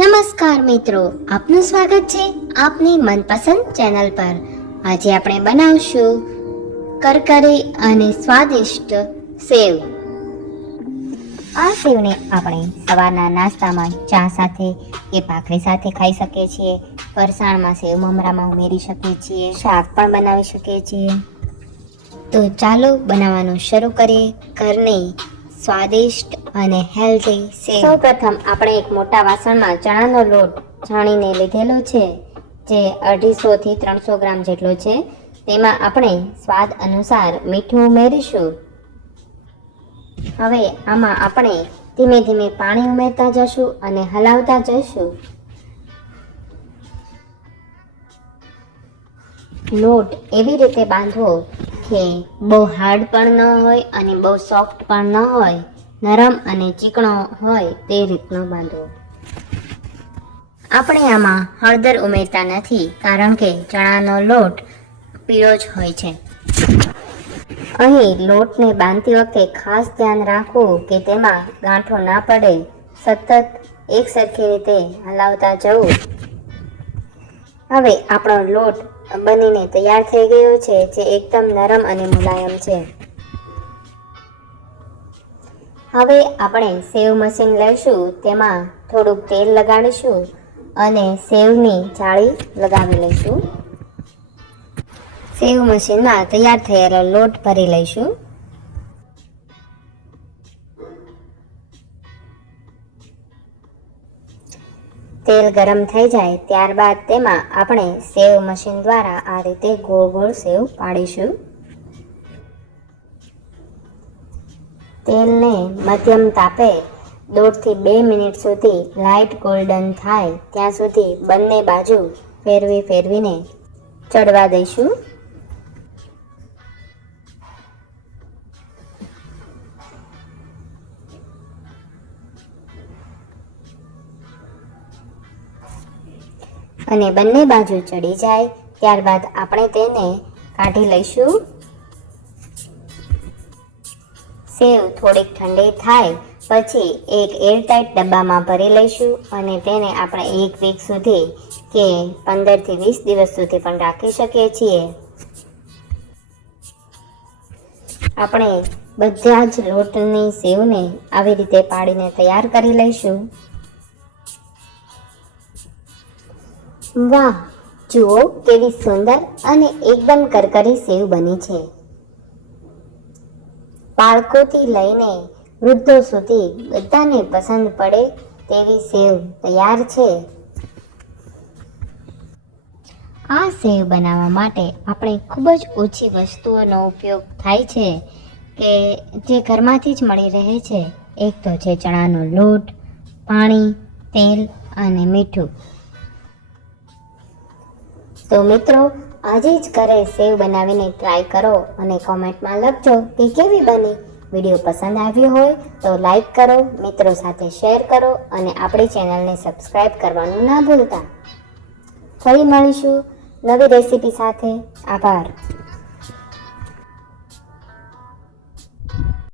નમસ્કાર મિત્રો, આપનું સ્વાગત છે આપની મનપસંદ ચેનલ પર। આજે આપણે બનાવશું કરકરી અને સ્વાદિષ્ટ સેવ। આ સેવને આપણે સવારના નાસ્તામાં ચા સાથે કે ભાખરી સાથે ખાઈ શકીએ છીએ। ફરસાણમાં સેવ મમરામાં ઉમેરી શકીએ છીએ, શાક પણ બનાવી શકીએ છીએ। તો ચાલો બનાવવાનું શરૂ કરીએ ઘરની સ્વાદિષ્ટ અને હેલ્ધી સેવ। સૌપ્રથમ આપણે એક મોટા વાસણમાં ચણાનો લોટ છાણીને લીધેલો છે, જે 250 થી 300 ગ્રામ જેટલો છે। તેમાં આપણે સ્વાદ અનુસાર મીઠું ઉમેરીશું। હવે આમાં આપણે ધીમે ધીમે પાણી ઉમેરતા જશું અને હલાવતા જઈશું। લોટ એવી રીતે બાંધવો કે બહુ હાર્ડ પણ ન હોય અને બહુ સોફ્ટ પણ ન હોય, નરમ અને ચીકણો હોય તે રીતનો બાંધવો। આપણે આમાં હળદર ઉમેરતા નથી, કારણ કે ચણાનો લોટ પીળો જ હોય છે। અહીં લોટને બાંધતી વખતે ખાસ ધ્યાન રાખવું કે તેમાં ગાંઠો ના પડે। સતત એક સરખી રીતે હલાવતા જવું। હવે આપણો લોટ બનીને તૈયાર થઈ ગયો છે, જે એકદમ નરમ અને મુલાયમ છે। હવે આપણે સેવ મશીન લઈશું, તેમાં થોડુંક તેલ લગાડીશું અને સેવની જાળી લગાવી લઈશું। સેવ મશીનમાં તૈયાર થયેલો લોટ ભરી લઈશું। તેલ ગરમ થઈ જાય ત્યારબાદ તેમાં આપણે સેવ મશીન દ્વારા આ રીતે ગોળ ગોળ સેવ પાડીશું। તેલને મધ્યમ તાપે 1.5 થી 2 મિનિટ સુધી લાઇટ ગોલ્ડન થાય ત્યાં સુધી બંને બાજુ ફેરવીને ચડવા દઈશું। અને બંને બાજુ ચડી જાય ત્યારબાદ આપણે તેને કાઢી લઈશું। સેવ થોડીક ઠંડી થાય પછી એક એરટાઇટ ડબ્બામાં ભરી લઈશું અને તેને આપણે 1 વીક સુધી કે 15 થી 20 દિવસ સુધી પણ રાખી શકીએ છીએ। આપણે બધા જ લોટની સેવને આવી રીતે પાડીને તૈયાર કરી લઈશું। વાહ, જુઓ કેવી સુંદર અને એકદમ કરકરી સેવ બની છે। બાળકોથી લઈને વૃદ્ધો સુધી બધાને પસંદ પડે તેવી સેવ તૈયાર છે। આ સેવ બનાવવા માટે આપણે ખૂબ જ ઓછી વસ્તુઓનો ઉપયોગ થાય છે, કે જે ઘરમાંથી જ મળી રહે છે। એક તો છે ચણાનો લોટ, પાણી, તેલ અને મીઠું। તો મિત્રો, આજે જ ઘરે સેવ બનાવીને ટ્રાય કરો અને કોમેન્ટમાં લખજો કે કેવી બની। વિડીયો પસંદ આવ્યો હોય તો લાઈક કરો, મિત્રો સાથે શેર કરો અને આપણી ચેનલને સબસ્ક્રાઈબ કરવાનું ના ભૂલતા। ફરી મળીશું નવી રેસીપી સાથે। આભાર।